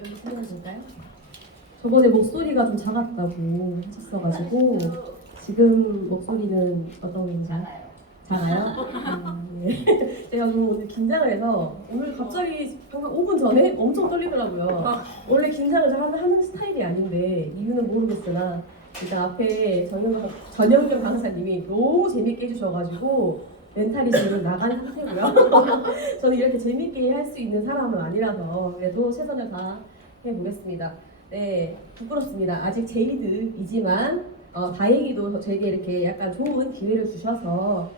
여기 보면 될까요? 저번에 목소리가 좀 작았다고 하셨어가지고 지금 목소리는 어떤가요? 작아요? 네. 제가 오늘 긴장을 해서 오늘 갑자기 방금 5분 전에 엄청 떨리더라고요. 원래 긴장을 잘 하는 스타일이 아닌데 이유는 모르겠으나 일단 앞에 전영경 강사님이 너무 재밌게 해주셔가지고 멘탈이 지금 나간 상태고요. 저는 이렇게 재밌게 할 수 있는 사람은 아니라서 그래도 최선을 다해보겠습니다. 네, 부끄럽습니다. 아직 제이드이지만 다행히도 저에게 이렇게 약간 좋은 기회를 주셔서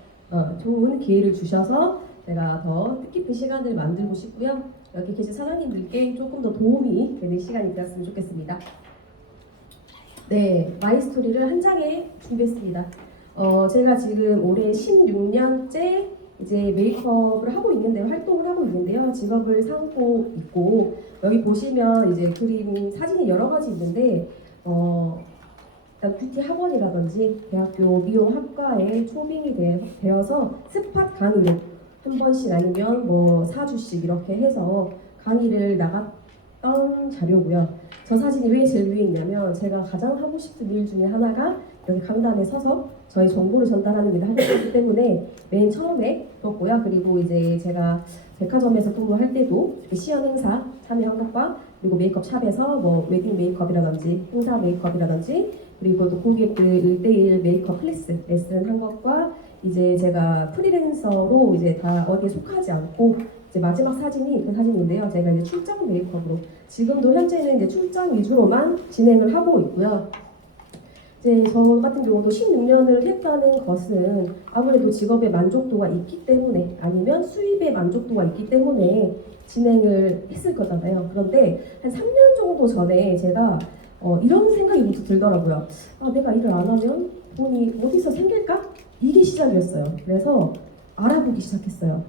제가 더 뜻깊은 시간을 만들고 싶고요. 여기 계신 사장님들께 조금 더 도움이 되는 시간이 되었으면 좋겠습니다. 네, 마이스토리를 한 장에 준비했습니다. 제가 지금 올해 16년째 이제 메이크업을 하고 있는데요, 활동을 하고 있는데요, 직업을 삼고 있고 여기 보시면 이제 그림 사진이 여러 가지 있는데 일단 뷰티 학원이라든지 대학교 미용학과에 초빙이 되어서 스팟 강의로 한 번씩 아니면 뭐 4주씩 이렇게 해서 강의를 나갔던 자료고요. 저 사진이 왜 제일 위에 있냐면 제가 가장 하고 싶은 일 중에 하나가 여기 강단에 서서 저희 정보를 전달하는 일을 하고 있기 때문에 맨 처음에 떴고요. 그리고 이제 제가 백화점에서 근무할 때도 시연 행사 참여한 것과 그리고 메이크업 샵에서 뭐 웨딩 메이크업이라든지 행사 메이크업이라든지 그리고 또 고객들 1대1 메이크업 클래스 레슨 한 것과 이제 제가 프리랜서로 이제 다 어디에 속하지 않고 이제 마지막 사진이 그 사진인데요. 제가 이제 출장 메이크업으로 지금도 현재는 이제 출장 위주로만 진행을 하고 있고요. 이제 저 같은 경우도 16년을 했다는 것은 아무래도 직업의 만족도가 있기 때문에 아니면 수입의 만족도가 있기 때문에 진행을 했을 거잖아요. 그런데 한 3년 정도 전에 제가 이런 생각이 문득 들더라고요. 내가 일을 안 하면 돈이 어디서 생길까? 이게 시작이었어요. 그래서 알아보기 시작했어요.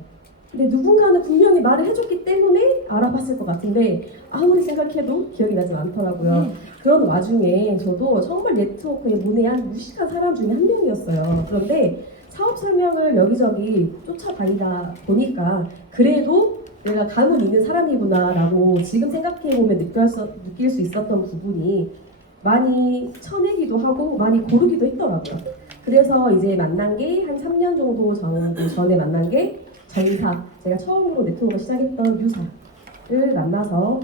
근데 누군가는 분명히 말을 해줬기 때문에 알아봤을 것 같은데 아무리 생각해도 기억이 나지 않더라고요. 그런 와중에 저도 정말 네트워크에 문외한 무식한 사람 중에 한 명이었어요. 그런데 사업 설명을 여기저기 쫓아다니다 보니까 그래도 내가 감은 있는 사람이구나라고 지금 생각해보면 느낄 수 있었던 부분이 많이 쳐내기도 하고 많이 고르기도 했더라고요. 그래서 이제 만난 게 한 3년 정도 전에 만난 게 전사, 제가 처음으로 네트워크를 시작했던 유사를 만나서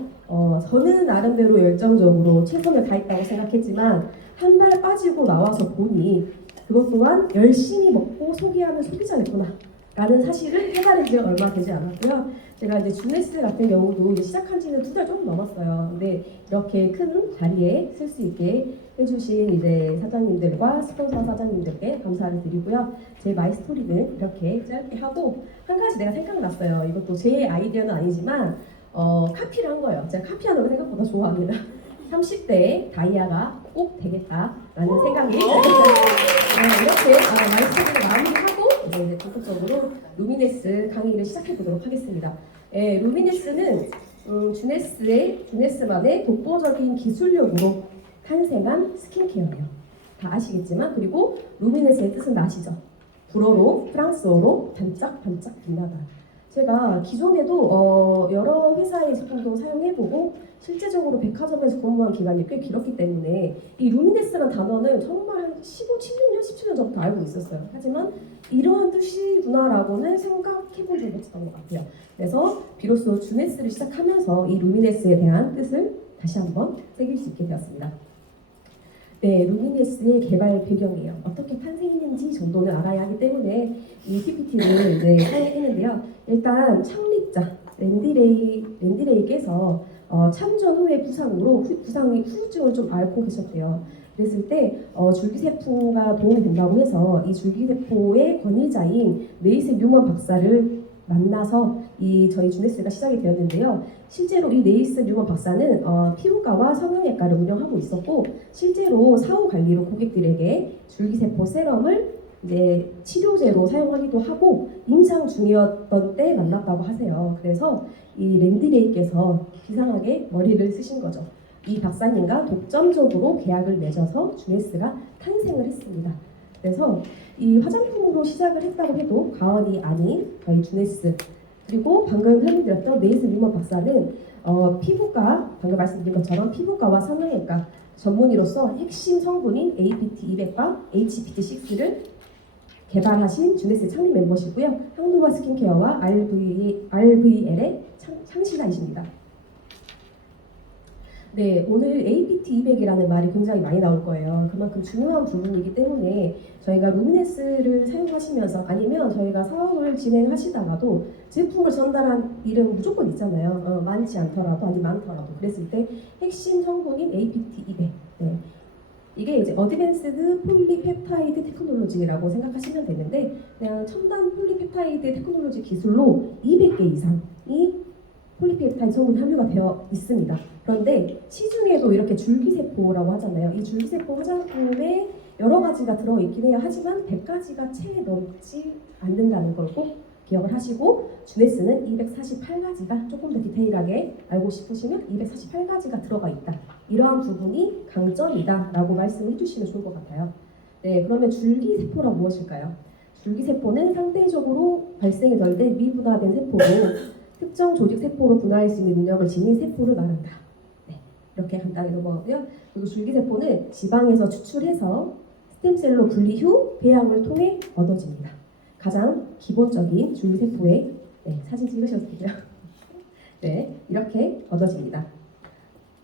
저는 나름대로 열정적으로 최선을 다했다고 생각했지만 한 발 빠지고 나와서 보니 그것 또한 열심히 먹고 소비하는 소비자였구나 라는 사실을 깨달은 지 얼마 되지 않았고요. 제가 이제 주네스 같은 경우도 이제 시작한 지는 2달 조금 넘었어요. 근데 이렇게 큰 자리에 쓸 수 있게 해주신 이제 사장님들과 스폰서 사장님들께 감사를 드리고요. 제 마이스토리는 이렇게 짧게 하고 한 가지 내가 생각났어요. 이것도 제 아이디어는 아니지만 카피를 한 거예요. 제가 카피하는 거 생각보다 좋아합니다. 30대에 다이아가 꼭 되겠다라는 생각이 이렇게 마이스토리를 마무리하고 이제 본격적으로 루미네스 강의를 시작해 보도록 하겠습니다. 루미네스는 주네스만의 독보적인 기술력으로 탄생한 스킨케어예요. 다 아시겠지만 그리고 루미네스의 뜻은 아시죠? 불어로 프랑스어로 반짝반짝 빛나다. 제가 기존에도 여러 회사의 제품도 사용해보고 실제적으로 백화점에서 근무한 기간이 꽤 길었기 때문에 이 루미네스라는 단어는 정말 한 16년, 17년 전부터 알고 있었어요. 하지만 이러한 뜻이구나라고는 생각해본 적이 없었던 것 같아요. 그래서 비로소 주네스를 시작하면서 이 루미네스에 대한 뜻을 다시 한번 새길 수 있게 되었습니다. 네, 루미네스의 개발 배경이에요. 어떻게 탄생했는지 정도는 알아야 하기 때문에 이 PPT를 이제 사용했는데요. 일단 창립자 랜디레이께서 참전 후의 부상이 후유증을 좀 앓고 계셨대요. 그랬을 때 줄기세포가 도움이 된다고 해서 이 줄기세포의 권위자인 네이스 뉴먼 박사를 만나서 저희 주네스가 시작이 되었는데요. 실제로 이 네이스 뉴먼 박사는 피부과와 성형외과를 운영하고 있었고 실제로 사후 관리로 고객들에게 줄기세포 세럼을 이제 치료제로 사용하기도 하고 임상 중이었던 때 만났다고 하세요. 그래서 이 랜디레이께서 비상하게 머리를 쓰신 거죠. 이 박사님과 독점적으로 계약을 맺어서 주네스가 탄생을 했습니다. 그래서 이 화장품으로 시작을 했다고 해도 과언이 아닌 저희 주네스 그리고 방금 설명드렸던 네이스 뉴먼 박사는 피부과, 방금 말씀드린 것처럼 피부과와 성형외과 전문의로서 핵심 성분인 APT200과 HPT6를 개발하신 주네스 창립 멤버시고요. 향노바 스킨케어와 RVL의 창시자이십니다. 네, 오늘 APT200이라는 말이 굉장히 많이 나올 거예요. 그만큼 중요한 부분이기 때문에 저희가 루미네스를 사용하시면서 아니면 저희가 사업을 진행하시다가도 제품을 전달한 일은 무조건 있잖아요. 많지 않더라도 아니 많더라도 그랬을 때 핵심 성분인 APT200. 네. 이게 이제 어드밴스드 폴리펩타이드 테크놀로지라고 생각하시면 되는데 그냥 첨단 폴리펩타이드 테크놀로지 기술로 200개 이상이 폴리펩타이드 성분이 함유가 되어 있습니다. 그런데 시중에도 이렇게 줄기세포라고 하잖아요. 이 줄기세포 화장품에 여러 가지가 들어있긴 해요. 하지만 100가지가 채 넘지 않는다는 걸 꼭 기억을 하시고 주네스는 248가지가 조금 더 디테일하게 알고 싶으시면 248가지가 들어가 있다. 이러한 부분이 강점이다 라고 말씀해 주시면 좋을 것 같아요. 네, 그러면 줄기세포란 무엇일까요? 줄기세포는 상대적으로 발생이 덜 된 미분화된 세포로 특정 조직 세포로 분화할 수 있는 능력을 지닌 세포를 말한다. 네, 이렇게 간단히 넘어가고요. 그리고 줄기세포는 지방에서 추출해서 스템셀로 분리 후 배양을 통해 얻어집니다. 가장 기본적인 줄기세포의 사진 찍으셔도 되고요. 네, 이렇게 얻어집니다.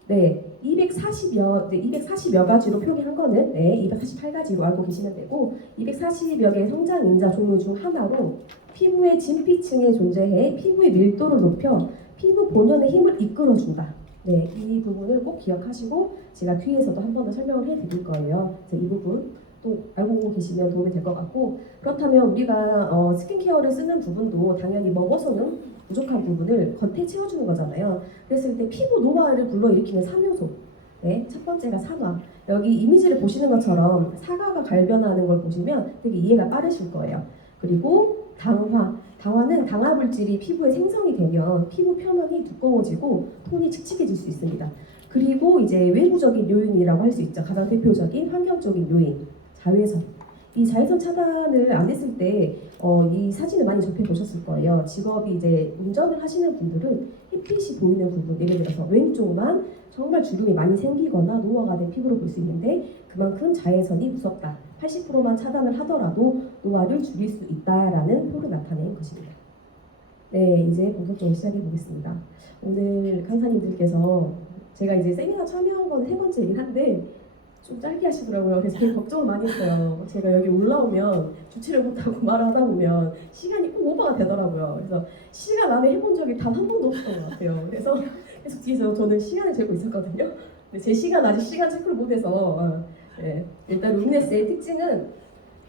네, 240여 가지로 표기한 거는 248가지로 알고 계시면 되고 240여 개의 성장인자 종류 중 하나로 피부의 진피층에 존재해 피부의 밀도를 높여 피부 본연의 힘을 이끌어준다. 네, 이 부분을 꼭 기억하시고 제가 뒤에서도 한 번 더 설명을 해드릴 거예요. 그래서 이 부분 또 알고 계시면 도움이 될 것 같고 그렇다면 우리가 스킨케어를 쓰는 부분도 당연히 먹어서는 부족한 부분을 겉에 채워주는 거잖아요. 그랬을 때 피부 노화를 불러일으키는 3요소 네, 첫 번째가 산화. 여기 이미지를 보시는 것처럼 사과가 갈변하는 걸 보시면 되게 이해가 빠르실 거예요. 그리고 당화. 당화는 당화물질이 피부에 생성이 되면 피부 표면이 두꺼워지고 톤이 칙칙해질 수 있습니다. 그리고 이제 외부적인 요인이라고 할 수 있죠. 가장 대표적인 환경적인 요인, 자외선. 이 자외선 차단을 안 했을 때 이 사진을 많이 접해 보셨을 거예요. 직업이 이제 운전을 하시는 분들은 햇빛이 보이는 부분, 예를 들어서 왼쪽만 정말 주름이 많이 생기거나 노화가 된 피부로 볼 수 있는데 그만큼 자외선이 무섭다. 80%만 차단을 하더라도 노화를 줄일 수 있다라는 표를 나타낸 것입니다. 네, 이제 본격적으로 시작해 보겠습니다. 오늘 강사님들께서 제가 이제 세미나 참여한 건 3번째이긴 한데 좀 짧게 하시더라고요. 그래서 되게 걱정을 많이 했어요. 제가 여기 올라오면 주체를 못하고 말을 하다 보면 시간이 꼭 오버가 되더라고요. 그래서 시간 안에 해본 적이 단 한 번도 없었던 것 같아요. 그래서 계속 뒤에서 저는 시간을 재고 있었거든요. 근데 제 시간 아직 시간 체크를 못해서 네, 일단 루미네스의 특징은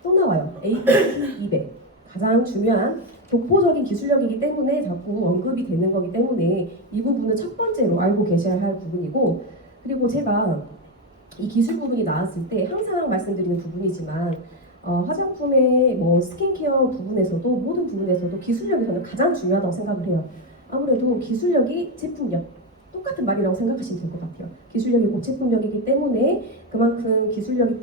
또 나와요. APT200 가장 중요한 독보적인 기술력이기 때문에 자꾸 언급이 되는 거기 때문에 이 부분은 첫 번째로 알고 계셔야 할 부분이고 그리고 제가 이 기술 부분이 나왔을 때 항상 말씀드리는 부분이지만 화장품의 뭐 스킨케어 부분에서도 모든 부분에서도 기술력이 저는 가장 중요하다고 생각을 해요. 아무래도 기술력이 제품력 똑같은 말이라고 생각하시면 될 것 같아요. 기술력이 곧 제품력이기 때문에 그만큼 기술력이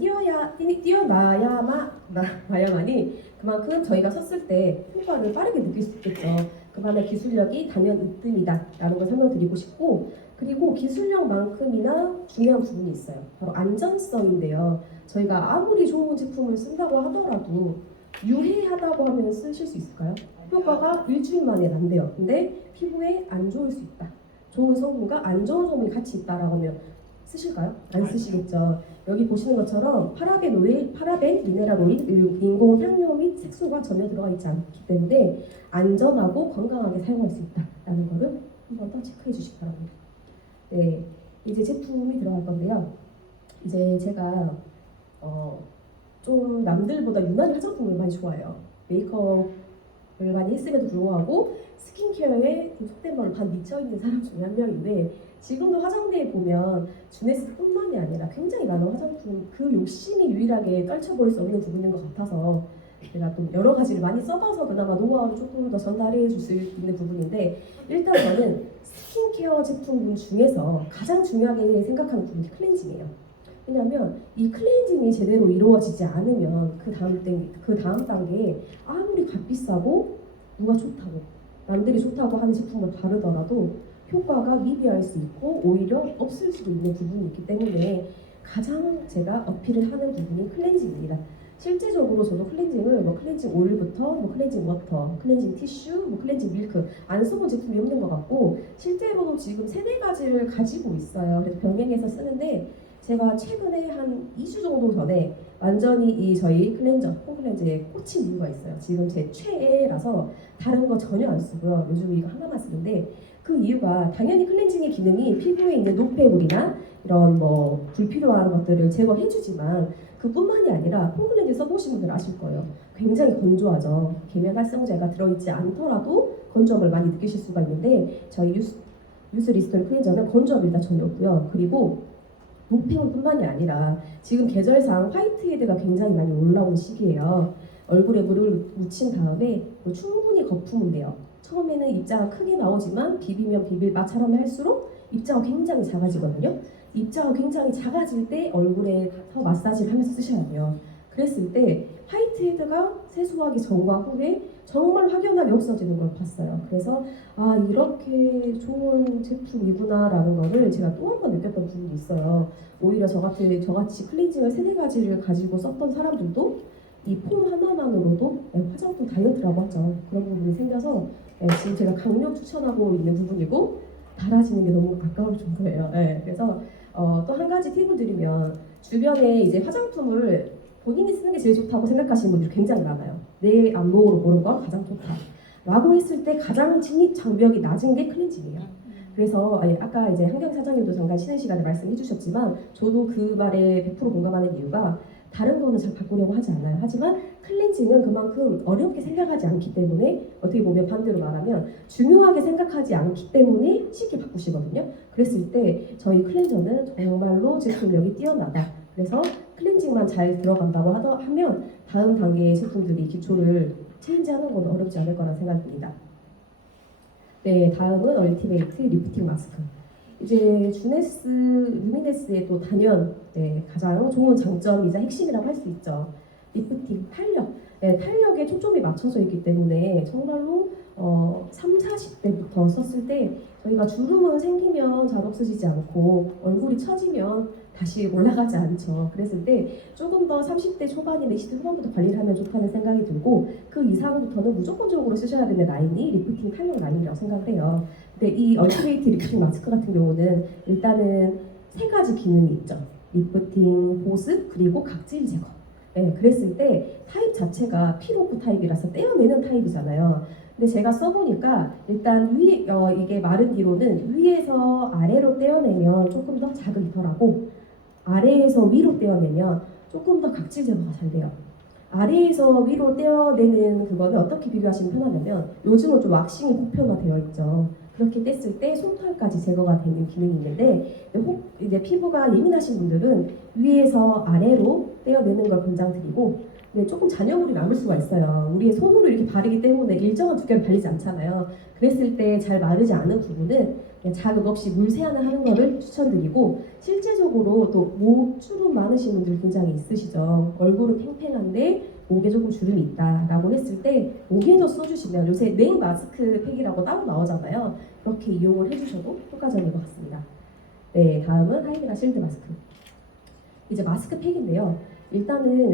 뛰어나야만이 그만큼 저희가 썼을 때 효과를 빠르게 느낄 수 있겠죠. 그만한 기술력이 단연 으뜸이다라는 걸 설명드리고 싶고 그리고 기술력만큼이나 중요한 부분이 있어요. 바로 안전성인데요. 저희가 아무리 좋은 제품을 쓴다고 하더라도 유해하다고 하면 쓰실 수 있을까요? 효과가 일주일 만에 난대요. 근데 피부에 안 좋을 수 있다. 좋은 성분과 안 좋은 성분이 같이 있다라고 하면 쓰실까요? 안 쓰시겠죠. 여기 보시는 것처럼 파라벤 오일, 파라벤, 미네랄 오일, 인공 향료 및 색소가 전혀 들어가 있지 않기 때문에 안전하고 건강하게 사용할 수 있다라는 거를 한 번 더 체크해 주시기 바랍니다. 네, 이제 제품이 들어갈 건데요. 이제 제가 좀 남들보다 유난히 화장품을 많이 좋아해요. 메이크업을 많이 했음에도 불구하고 스킨케어에 속된 말로 반 미쳐있는 사람 중에 한 명인데 지금도 화장대에 보면 주네스뿐만이 아니라 굉장히 많은 화장품 그 욕심이 유일하게 떨쳐버릴 수 없는 부분인 것 같아서 제가 또 여러 가지를 많이 써봐서 그나마 노하우를 조금 더 전달해 줄 수 있는 부분인데 일단 저는 스킨케어 제품군 중에서 가장 중요하게 생각하는 부분이 클렌징이에요. 왜냐하면 이 클렌징이 제대로 이루어지지 않으면 그 다음 단계에 아무리 값비싸고 누가 좋다고 남들이 좋다고 하는 제품을 바르더라도 효과가 미비할 수 있고 오히려 없을 수도 있는 부분이 있기 때문에 가장 제가 어필을 하는 부분이 클렌징입니다. 실제적으로 저도 클렌징을 뭐 클렌징 오일부터 뭐 클렌징 워터, 클렌징 티슈, 뭐 클렌징 밀크 안 써본 제품이 없는 것 같고 실제로도 지금 세네 가지를 가지고 있어요. 그래서 병행해서 쓰는데 제가 최근에 한 2주 정도 전에 완전히 이 저희 클렌저, 폼클렌저에 꽂힌 이유가 있어요. 지금 제 최애라서 다른 거 전혀 안 쓰고요. 요즘 이거 하나만 쓰는데 그 이유가 당연히 클렌징의 기능이 피부에 있는 노폐물이나 이런 뭐 불필요한 것들을 제거해주지만 그뿐만이 아니라 폼클렌징 써보신 분들 아실 거예요. 굉장히 건조하죠. 계면 활성제가 들어있지 않더라도 건조함을 많이 느끼실 수가 있는데 저희 유스 리스토링 클렌저는 건조함이 일단 전혀 없고요. 그리고 노폐물뿐만이 아니라 지금 계절상 화이트헤드가 굉장히 많이 올라온 시기예요. 얼굴에 물을 묻힌 다음에 충분히 거품을 내요. 처음에는 입자가 크게 나오지만 비비면 비빌 맛처럼 할수록 입자가 굉장히 작아지거든요. 입자가 굉장히 작아질 때 얼굴에 더 마사지를 하면서 쓰셔야 돼요. 그랬을 때 화이트헤드가 세수하기 전과 후에 정말 확연하게 없어지는 걸 봤어요. 그래서 아 이렇게 좋은 제품이구나라는 거를 제가 또 한 번 느꼈던 부분이 있어요. 오히려 저같이 클렌징을 세네 가지를 가지고 썼던 사람들도 이 폼 하나만으로도 화장품 다이어트라고 하죠. 그런 부분이 생겨서 지금 제가 강력 추천하고 있는 부분이고 달아지는 게 너무 가까울 정도예요. 그래서 또 한 가지 팁을 드리면 주변에 이제 화장품을 본인이 쓰는 게 제일 좋다고 생각하시는 분들이 굉장히 많아요. 내 안목으로 보는 건 가장 좋다. 라고 했을 때 가장 진입 장벽이 낮은 게 클렌징이에요. 그래서 아까 이제 한경 사장님도 잠깐 쉬는 시간에 말씀해 주셨지만 저도 그 말에 100% 공감하는 이유가 다른 거는 잘 바꾸려고 하지 않아요. 하지만 클렌징은 그만큼 어렵게 생각하지 않기 때문에 어떻게 보면 반대로 말하면 중요하게 생각하지 않기 때문에 쉽게 바꾸시거든요. 그랬을 때 저희 클렌저는 정말로 제품력이 뛰어나다. 그래서 클렌징만 잘 들어간다고 하면 다음 단계의 제품들이 기초를 체인지하는 건 어렵지 않을 거라는 생각이 듭니다. 네, 다음은 얼티메이트 리프팅 마스크. 이제 주네스, 루미네스의 또 단연 가장 좋은 장점이자 핵심이라고 할 수 있죠. 리프팅, 탄력. 탄력에 초점이 맞춰져 있기 때문에 정말로 3, 40대부터 썼을 때 저희가 주름은 생기면 잘 없어지지 않고 얼굴이 처지면 다시 올라가지 않죠. 그랬을 때 조금 더 30대 초반이나 20대 후반부터 관리를 하면 좋다는 생각이 들고 그 이상부터는 무조건적으로 쓰셔야 되는 라인이 리프팅 탄력 라인이라고 생각을 해요. 근데 이 얼티메이트 리프팅 마스크 같은 경우는 일단은 세 가지 기능이 있죠. 리프팅, 보습, 그리고 각질 제거. 그랬을 때 타입 자체가 필오프 타입이라서 떼어내는 타입이잖아요. 근데 제가 써보니까 일단 이게 마른 뒤로는 위에서 아래로 떼어내면 조금 더 자극이더라고. 아래에서 위로 떼어내면 조금 더 각질 제거가 잘 돼요. 아래에서 위로 떼어내는 그거는 어떻게 비교하시면 편하냐면 요즘은 좀 왁싱이 보편화되어 있죠. 그렇게 뗐을 때 솜털까지 제거가 되는 기능이 있는데 이제 피부가 예민하신 분들은 위에서 아래로 떼어내는 걸 권장드리고 조금 잔여물이 남을 수가 있어요. 우리의 손으로 이렇게 바르기 때문에 일정한 두께를 바르지 않잖아요. 그랬을 때 잘 마르지 않은 부분은 자극 없이 물 세안을 하는 거를 추천드리고 실제적으로 또 목주름 많으신 분들 굉장히 있으시죠. 얼굴은 팽팽한데 목에 조금 주름이 있다라고 했을 때 목에도 써주시면 요새 냉 마스크 팩이라고 따로 나오잖아요. 그렇게 이용을 해주셔도 효과적인 것 같습니다. 네, 다음은 하이드라 실드 마스크. 이제 마스크 팩인데요. 일단은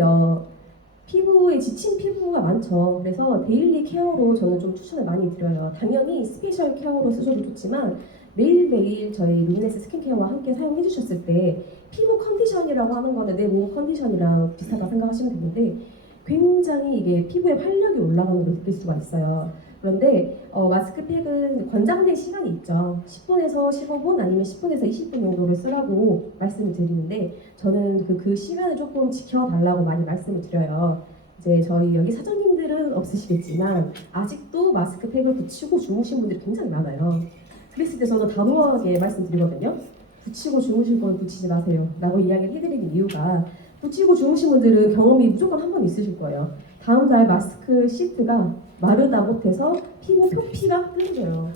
피부에 지친 피부가 많죠. 그래서 데일리 케어로 저는 좀 추천을 많이 드려요. 당연히 스페셜 케어로 쓰셔도 좋지만 매일매일 저희 루미네스 스킨케어와 함께 사용해 주셨을 때 피부 컨디션이라고 하는 거는 내 몸 컨디션이랑 비슷하다 생각하시면 되는데 굉장히 이게 피부에 활력이 올라가는 걸 느낄 수가 있어요. 그런데 마스크팩은 권장된 시간이 있죠. 10분에서 15분 아니면 10분에서 20분 정도를 쓰라고 말씀을 드리는데 저는 그 시간을 조금 지켜달라고 많이 말씀을 드려요. 이제 저희 여기 사장님들은 없으시겠지만 아직도 마스크팩을 붙이고 주무신 분들이 굉장히 많아요. 그랬을 때 저는 단호하게 말씀드리거든요. 붙이고 주무실 건 붙이지 마세요 라고 이야기를 해드리는 이유가 붙이고 주무신 분들은 경험이 무조건 한 번 있으실 거예요. 다음 날 마스크 시트가 마르다 못해서 피부 표피가 뜯어져요.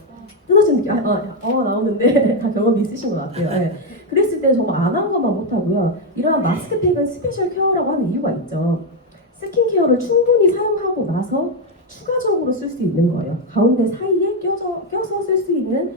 뜯어진 느낌 나오는데 다 경험이 있으신 것 같아요. 그랬을 때 정말 안 한 것만 못하고요. 이러한 마스크팩은 스페셜 케어라고 하는 이유가 있죠. 스킨케어를 충분히 사용하고 나서 추가적으로 쓸 수 있는 거예요. 가운데 사이에 껴서 쓸 수 있는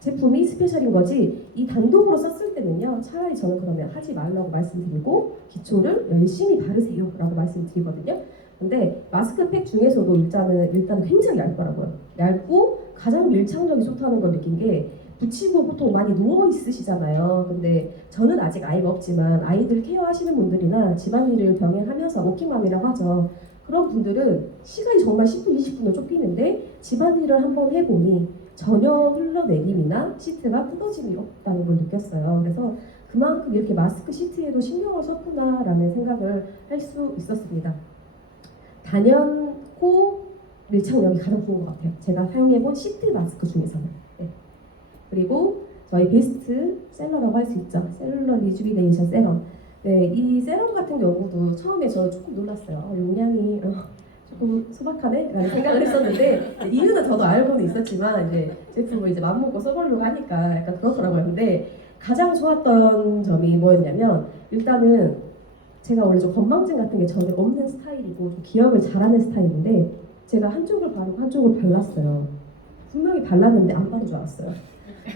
제품이 스페셜인 거지 이 단독으로 썼을 때는요 차라리 저는 그러면 하지 말라고 말씀드리고 기초를 열심히 바르세요 라고 말씀드리거든요. 근데 마스크팩 중에서도 일단은 굉장히 얇더라고요. 얇고 가장 밀착력이 좋다는 걸 느낀 게 붙이고 보통 많이 누워 있으시잖아요. 근데 저는 아직 아이가 없지만 아이들 케어하시는 분들이나 집안일을 병행하면서 워킹맘이라고 하죠. 그런 분들은 시간이 정말 10분, 20분을 쫓기는데 집안일을 한번 해보니 전혀 흘러내림이나 시트가 뜯어짐이 없다는 걸 느꼈어요. 그래서 그만큼 이렇게 마스크 시트에도 신경을 썼구나라는 생각을 할 수 있었습니다. 단연코 밀착력이 가장 좋은 것 같아요. 제가 사용해본 시트 마스크 중에서는. 네. 그리고 저희 베스트셀러라고 할 수 있죠. 셀룰러 리주비네이션 세럼. 네, 이 세럼 같은 경우도 처음에 저 조금 놀랐어요. 용량이 조금 소박하네? 라는 생각을 했었는데 이유는 저도 알고는 있었지만 이제 제품을 이제 맘먹고 써보려고 하니까 약간 그렇더라고요. 근데 가장 좋았던 점이 뭐였냐면 일단은 제가 원래 좀 건망증 같은 게 전혀 없는 스타일이고 좀 기억을 잘하는 스타일인데 제가 한쪽을 바르고 한쪽을 발랐어요. 분명히 발랐는데 안 바른 줄 알았어요.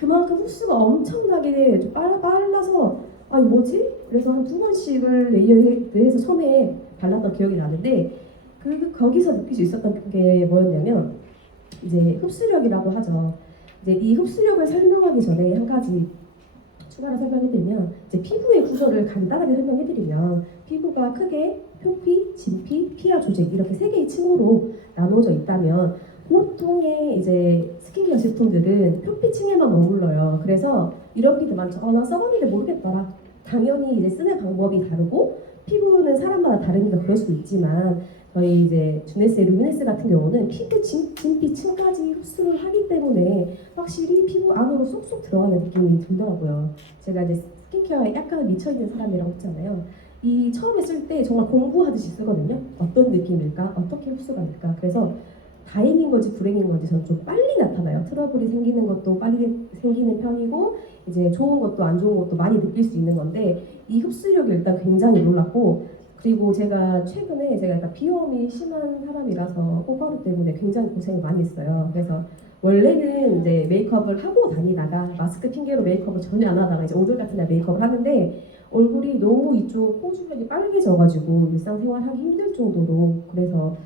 그만큼 흡수가 엄청나게 좀 빨라서 아 이거 뭐지? 그래서 한 2번씩을 레이어해서 처음에 발랐던 기억이 나는데 거기서 느낄 수 있었던 게 뭐였냐면 이제 흡수력이라고 하죠. 이제 이 흡수력을 설명하기 전에 한 가지 추가로 설명해드리면 이제 피부의 구조를 간단하게 설명해드리면 피부가 크게 표피, 진피, 피하 조직 이렇게 세 개의 층으로 나눠져 있다면 보통의 이제 스킨케어 제품들은 표피층에만 머물러요. 그래서 이런 피드 많죠. 나 써봤는데 모르겠더라. 당연히 이제 쓰는 방법이 다르고 피부는 사람마다 다르니까 그럴 수도 있지만 저희 이제 주네스의 루미네스 같은 경우는 피부 진피층까지 흡수를 하기 때문에 확실히 피부 안으로 쏙쏙 들어가는 느낌이 들더라고요. 제가 이제 스킨케어에 약간 미쳐있는 사람이라고 했잖아요. 이 처음에 쓸 때 정말 공부하듯이 쓰거든요. 어떤 느낌일까? 어떻게 흡수가 될까? 그래서 다행인 건지 불행인 건지 저는 좀 빨리 나타나요. 트러블이 생기는 것도 빨리 생기는 편이고 이제 좋은 것도 안 좋은 것도 많이 느낄 수 있는 건데 이 흡수력이 일단 굉장히 놀랐고 그리고 제가 최근에 제가 약간 비염이 심한 사람이라서 꽃가루 때문에 굉장히 고생을 많이 했어요. 그래서 원래는 이제 메이크업을 하고 다니다가 마스크 핑계로 메이크업을 전혀 안 하다가 이제 오늘 같은 날 메이크업을 하는데 얼굴이 너무 이쪽 코 주변이 빨개져가지고 일상생활하기 힘들 정도로 그래서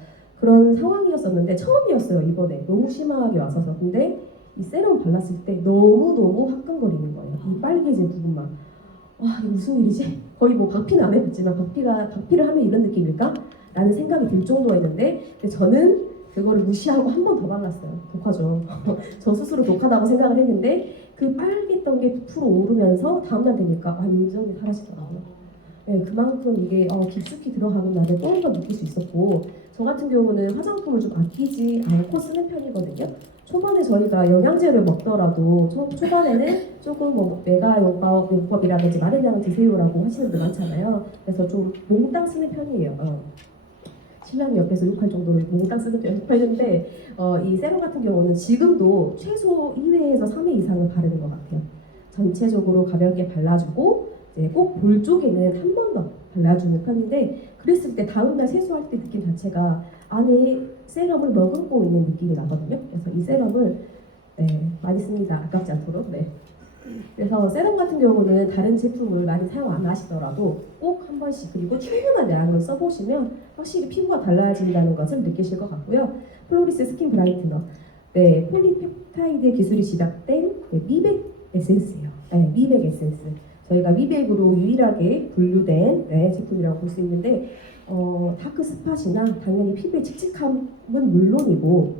그런 상황이었었는데 처음이었어요 이번에 너무 심하게 왔어서 근데 이 세럼 발랐을 때 너무너무 화끈거리는 거예요 이 빨개진 부분만 와 이게 무슨 일이지? 거의 뭐 박피는 안 해봤지만 박피를 하면 이런 느낌일까? 라는 생각이 들 정도였는데 근데 저는 그거를 무시하고 한 번 더 발랐어요 독하죠 저 스스로 독하다고 생각을 했는데 그 빨갰던 게 부풀어 오르면서 다음날 되니까 완전히 사라지더라고요 네, 그만큼 이게 깊숙이 들어가는 날을 또 한 번 느낄 수 있었고 저 같은 경우는 화장품을 좀 아끼지 않고 쓰는 편이거든요. 초반에 저희가 영양제를 먹더라도 초반에는 조금 뭐 메가 요법이라든지 마늘향을 드세요라고 하시는 분 많잖아요. 그래서 좀 몽땅 쓰는 편이에요. 신랑이 옆에서 욕할 정도로 몽땅 쓰는 편인데 이 세럼 같은 경우는 지금도 최소 2회에서 3회 이상은 바르는 것 같아요. 전체적으로 가볍게 발라주고 꼭 볼 쪽에는 한 번 더 발라주는 편인데 그랬을 때 다음날 세수할 때 느낌 자체가 안에 세럼을 머금고 있는 느낌이 나거든요. 그래서 이 세럼을 많이 씁니다. 아깝지 않도록. 네. 그래서 세럼 같은 경우는 다른 제품을 많이 사용 안 하시더라도 꼭 한 번씩 그리고 충분한 양을 써보시면 확실히 피부가 달라진다는 것을 느끼실 것 같고요. 플로리스 스킨 브라이트너 폴리펩타이드 기술이 집약된 미백 에센스예요. 미백 에센스. 저희가 미백으로 유일하게 분류된 제품이라고 볼 수 있는데 다크 스팟이나 당연히 피부의 칙칙함은 물론이고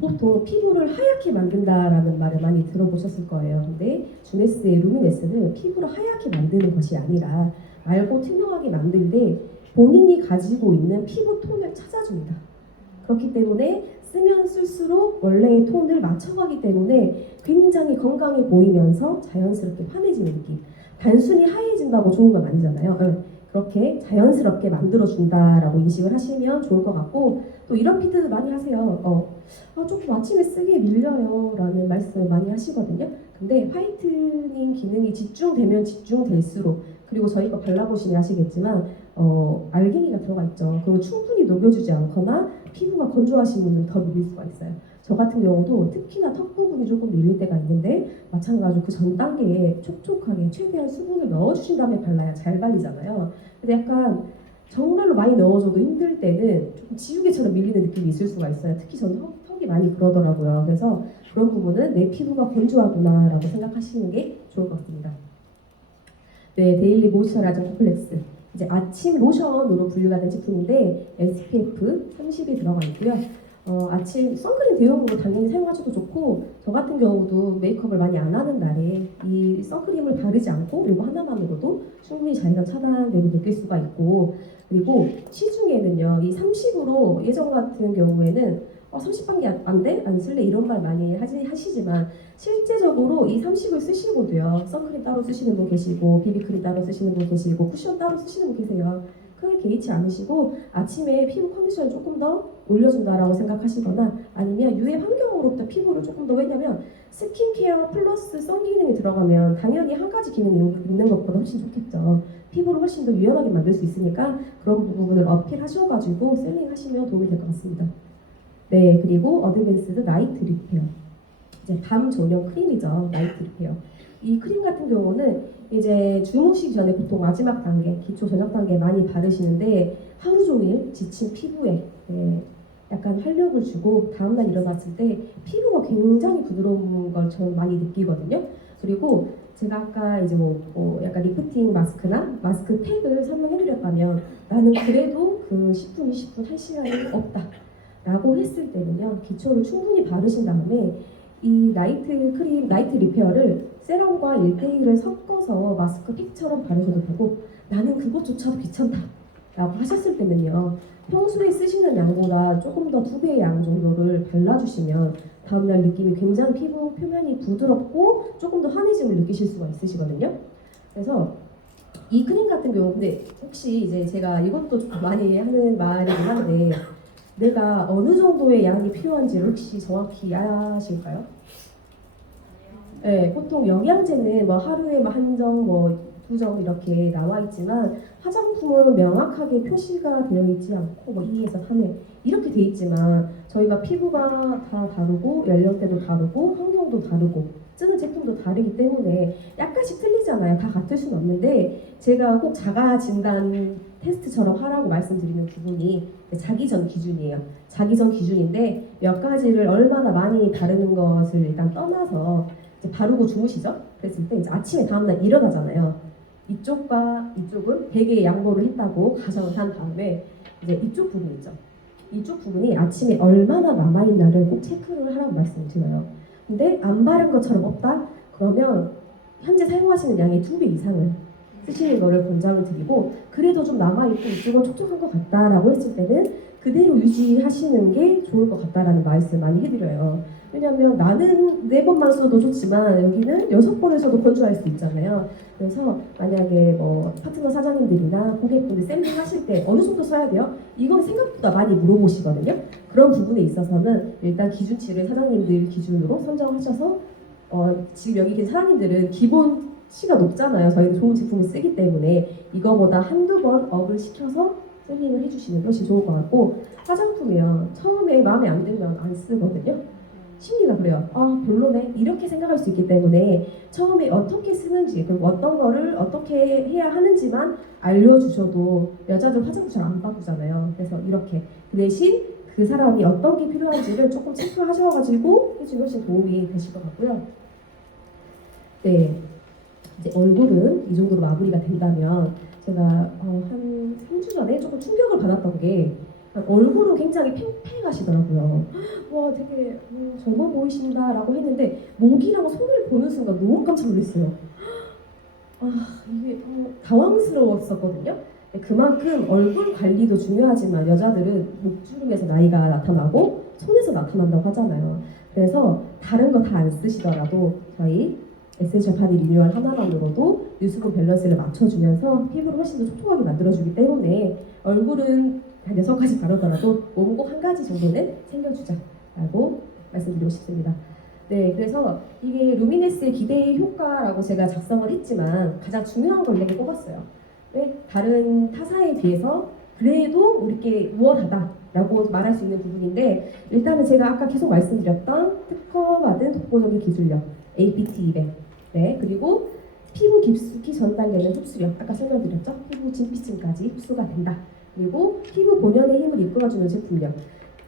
보통 피부를 하얗게 만든다라는 말을 많이 들어보셨을 거예요. 근데 주네스의 루미네스는 피부를 하얗게 만드는 것이 아니라 맑고 투명하게 만들되 본인이 가지고 있는 피부 톤을 찾아줍니다. 그렇기 때문에 쓰면 쓸수록 원래의 톤을 맞춰가기 때문에 굉장히 건강해 보이면서 자연스럽게 환해지는 느낌. 단순히 하얘진다고 좋은 건 아니잖아요. 그렇게 자연스럽게 만들어준다라고 인식을 하시면 좋을 것 같고 또 이런 피드도 많이 하세요. 조금 아침에 쓰기에 밀려요 라는 말씀을 많이 하시거든요. 근데 화이트닝 기능이 집중되면 집중될수록, 그리고 저희 거 발라보시면 아시겠지만 알갱이가 들어가 있죠. 그리고 충분히 녹여주지 않거나 피부가 건조하신 분은 더 밀릴 수가 있어요. 저 같은 경우도 특히나 턱 부분이 조금 밀릴 때가 있는데, 마찬가지로 그 전 단계에 촉촉하게 최대한 수분을 넣어주신 다음에 발라야 잘 발리잖아요. 근데 약간 정말로 많이 넣어줘도 힘들 때는 조금 지우개처럼 밀리는 느낌이 있을 수가 있어요. 특히 저는 턱이 많이 그러더라고요. 그래서 그런 부분은 내 피부가 건조하구나 라고 생각하시는 게 좋을 것 같습니다. 네, 데일리 모이스처라이저 컴플렉스. 이제 아침 로션으로 분류가 된 제품인데 SPF 30이 들어가 있고요. 아침 선크림 대용으로 당연히 사용하셔도 좋고, 저 같은 경우도 메이크업을 많이 안 하는 날에 이 선크림을 바르지 않고 이거 하나만으로도 충분히 자외선 차단되고 느낄 수가 있고, 그리고 시중에는요 이 30으로 예전 같은 경우에는 30밖에 안 돼? 안 쓸래? 이런 말 많이 하시지만 실제적으로 이 30을 쓰시고도요 선크림 따로 쓰시는 분 계시고 비비크림 따로 쓰시는 분 계시고 쿠션 따로 쓰시는 분 계세요. 크게 개의치 않으시고 아침에 피부 컨디션을 조금 더 올려준다라고 생각하시거나, 아니면 유해 환경으로부터 피부를 조금 더, 왜냐면 스킨케어 플러스 선 기능이 들어가면 당연히 한 가지 기능이 있는 것보다 훨씬 좋겠죠. 피부를 훨씬 더 유연하게 만들 수 있으니까 그런 부분을 어필하셔가지고 셀링하시면 도움이 될 것 같습니다. 네, 그리고 어드밴스드 나이트 리페어. 이제 밤 조명 크림이죠. 나이트 리페어. 이 크림 같은 경우는 이제 주무시기 전에 보통 마지막 단계, 기초 저녁 단계 많이 바르시는데, 하루 종일 지친 피부에 약간 활력을 주고 다음날 일어났을 때 피부가 굉장히 부드러운 걸 저는 많이 느끼거든요. 그리고 제가 아까 이제 약간 리프팅 마스크나 마스크 팩을 설명해드렸다면, 나는 그래도 그 10분, 20분, 1시간이 없다 라고 했을 때는요, 기초를 충분히 바르신 다음에 이 나이트 크림, 나이트 리페어를 세럼과 1대1을 섞어서 마스크 팩처럼 바르셔도 되고, 나는 그것조차도 귀찮다 라고 하셨을 때는요, 평소에 쓰시는 양보다 조금 더 2배의 양 정도를 발라주시면 다음날 느낌이 굉장히 피부 표면이 부드럽고 조금 더 환해짐을 느끼실 수가 있으시거든요. 그래서 이 크림 같은 경우, 근데 혹시 이제 제가 이것도 좀 많이 하는 말이긴 한데, 내가 어느 정도의 양이 필요한지를 혹시 정확히 아실까요? 네, 보통 영양제는 뭐 하루에 뭐 한 정, 뭐 2정 이렇게 나와 있지만, 화장품은 명확하게 표시가 되어 있지 않고 뭐 2에서 3회 이렇게 돼 있지만, 저희가 피부가 다 다르고 연령대도 다르고 환경도 다르고 쓰는 제품도 다르기 때문에 약간씩 틀리잖아요. 다 같을 수는 없는데, 제가 꼭 자가 진단 테스트처럼 하라고 말씀드리는 부분이 자기 전 기준이에요. 자기 전 기준인데, 몇 가지를 얼마나 많이 바르는 것을 일단 떠나서 이제 바르고 주무시죠? 그랬을 때 이제 아침에 다음날 일어나잖아요. 이쪽과 이쪽은 되게 양보를 했다고 가정을 한 다음에 이제 이쪽 부분 있죠. 이쪽 부분이 아침에 얼마나 남아있나를 꼭 체크를 하라고 말씀을 드려요. 근데 안 바른 것처럼 없다? 그러면 현재 사용하시는 양의 2배 이상을 쓰시는 거를 권장을 드리고, 그래도 좀 남아있고 이쪽은 촉촉한 것 같다라고 했을 때는 그대로 유지하시는 게 좋을 것 같다라는 말씀 많이 해드려요. 왜냐하면 나는 4번만 써도 좋지만 여기는 6번에서도 건조할 수 있잖아요. 그래서 만약에 뭐 파트너 사장님들이나 고객분들 샘플 하실 때 어느 정도 써야 돼요? 이건 생각보다 많이 물어보시거든요. 그런 부분에 있어서는 일단 기준치를 사장님들 기준으로 선정하셔서 지금 여기 계신 사장님들은 기본치가 높잖아요. 저희는 좋은 제품을 쓰기 때문에 이거보다 한두 번 업을 시켜서 셀링을 해주시는 것이 좋을 것 같고, 화장품이요, 처음에 마음에 안 들면 안 쓰거든요. 심리가 그래요. 별로네. 이렇게 생각할 수 있기 때문에 처음에 어떻게 쓰는지, 그리고 어떤 거를 어떻게 해야 하는지만 알려주셔도 여자들 화장품 잘 안 바꾸잖아요. 그래서 이렇게 그 대신 그 사람이 어떤 게 필요한지를 조금 체크하셔가지고 해주면 훨씬 도움이 되실 것 같고요. 네, 이제 얼굴은 이 정도로 마무리가 된다면, 제가 한 3주 전에 조금 충격을 받았던 게, 얼굴은 굉장히 팽팽하시더라고요. 와, 되게 젊어 보이신다라고 했는데 목이랑 손을 보는 순간 너무 깜짝 놀랐어요. 이게 당황스러웠었거든요. 그만큼 얼굴 관리도 중요하지만 여자들은 목주름에서 나이가 나타나고 손에서 나타난다고 하잖아요. 그래서 다른 거 다 안 쓰시더라도 저희 에센셜 바디 리뉴얼 하나만으로도 유수분 밸런스를 맞춰주면서 피부를 훨씬 더 촉촉하게 만들어주기 때문에, 얼굴은 한 6가지 바르더라도 몸은 꼭 1가지 정도는 챙겨주자 라고 말씀드리고 싶습니다. 네, 그래서 이게 루미네스의 기대 효과라고 제가 작성을 했지만 가장 중요한 걸 내게 뽑았어요. 왜? 다른 타사에 비해서 그래도 우리께 우월하다라고 말할 수 있는 부분인데 일단은 제가 아까 계속 말씀드렸던 특허받은 독보적인 기술력 APT 200 네, 그리고 피부 깊숙이 전달되는 흡수력 아까 설명드렸죠? 피부 진피층까지 흡수가 된다. 그리고 피부 본연의 힘을 이끌어주는 제품력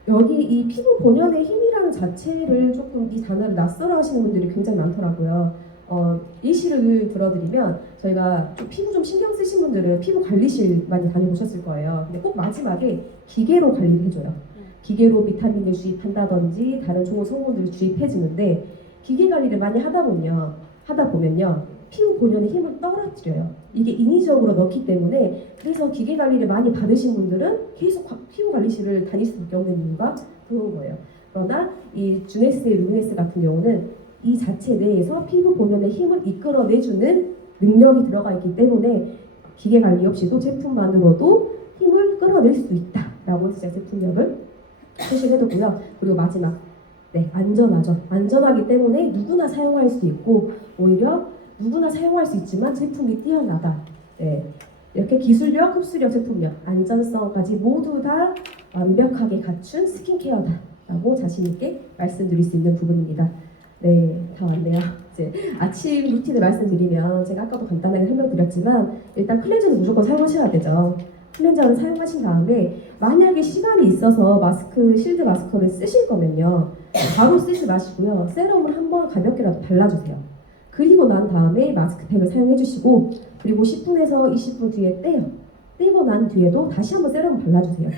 여기 이 피부 본연의 힘이라는 자체를 조금 이 단어를 낯설어 하시는 분들이 굉장히 많더라고요. 예시를 들어드리면 저희가 좀 피부 좀 신경 쓰신 분들은 피부 관리실 많이 다녀보셨을 거예요. 근데 꼭 마지막에 기계로 관리를 해줘요. 기계로 비타민을 주입한다든지 다른 좋은 성분들을 주입해주는데 기계 관리를 많이 하다 보면요 피부 본연의 힘을 떨어뜨려요. 이게 인위적으로 넣기 때문에 그래서 기계 관리를 많이 받으신 분들은 계속 피부 관리실을 다닐 수밖에 없는 이유가 그런 거예요. 그러나 이 주네스의 루미네스 같은 경우는 이 자체 내에서 피부 본연의 힘을 이끌어내주는 능력이 들어가 있기 때문에 기계 관리 없이도 제품만으로도 힘을 끌어낼 수 있다라고 해서 제가 제품력을 표시해두고요. 그리고 마지막 네, 안전하죠. 안전하기 때문에 누구나 사용할 수 있고 오히려 누구나 사용할 수 있지만 제품이 뛰어나다. 네, 이렇게 기술력, 흡수력, 제품력, 안전성까지 모두 다 완벽하게 갖춘 스킨케어다라고 자신 있게 말씀드릴 수 있는 부분입니다. 네, 다 왔네요. 이제 아침 루틴을 말씀드리면 제가 아까도 간단하게 설명드렸지만 일단 클렌저는 무조건 사용하셔야 되죠. 클렌저를 사용하신 다음에 만약에 시간이 있어서 실드 마스크를 쓰실 거면요 바로 쓰지 마시고요 세럼을 한번 가볍게라도 발라주세요. 그리고 난 다음에 마스크팩을 사용해 주시고 그리고 10분에서 20분 뒤에 떼고 난 뒤에도 다시 한번 세럼을 발라주세요.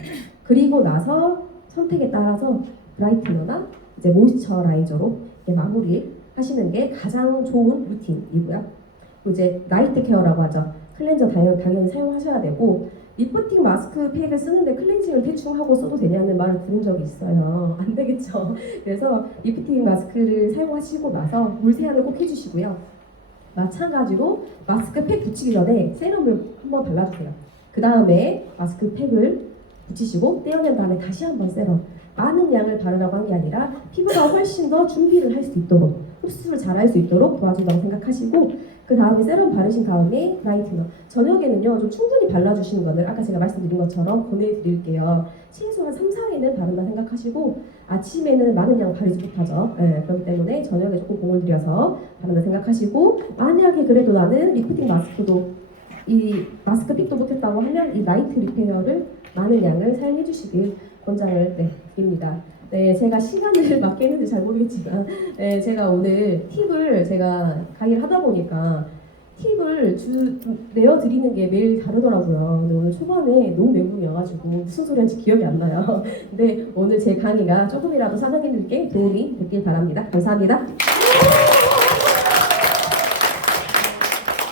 그리고 나서 선택에 따라서 브라이트너나 이제 모이스처라이저로 마무리 하시는 게 가장 좋은 루틴이고요. 이제 나이트 케어라고 하죠. 클렌저 당연히 사용하셔야 되고 리프팅 마스크팩을 쓰는데 클렌징을 대충 하고 써도 되냐는 말을 들은 적이 있어요. 안 되겠죠. 그래서 리프팅 마스크를 사용하시고 나서 물 세안을 꼭 해주시고요. 마찬가지로 마스크팩 붙이기 전에 세럼을 한번 발라주세요. 그 다음에 마스크팩을 붙이시고 떼어낸 다음에 다시 한번 세럼. 많은 양을 바르라고 한 게 아니라 피부가 훨씬 더 준비를 할 수 있도록 흡수를 잘 할 수 있도록 도와준다고 생각하시고 그 다음에 세럼 바르신 다음에 브라이트너 저녁에는요 좀 충분히 발라주시는 거를 아까 제가 말씀드린 것처럼 보내드릴게요. 최소 한 3, 4회는 바른다 생각하시고 아침에는 많은 양 바르지 못하죠. 네, 그렇기 때문에 저녁에 조금 공을 들여서 바른다 생각하시고 만약에 그래도 나는 리프팅 마스크도 이 마스크팩도 못했다고 하면 이 나이트 리페어를 많은 양을 사용해 주시길 권장을 드립니다. 네, 제가 시간을 맞게 했는지 잘 모르겠지만 네, 제가 오늘 팁을 제가 강의를 하다 보니까 팁을 내어드리는 게 매일 다르더라고요. 근데 오늘 초반에 너무 멘붕이어가지고 무슨 소리 하는지 기억이 안 나요. 근데 오늘 제 강의가 조금이라도 사장님들께 도움이 됐길 바랍니다. 감사합니다.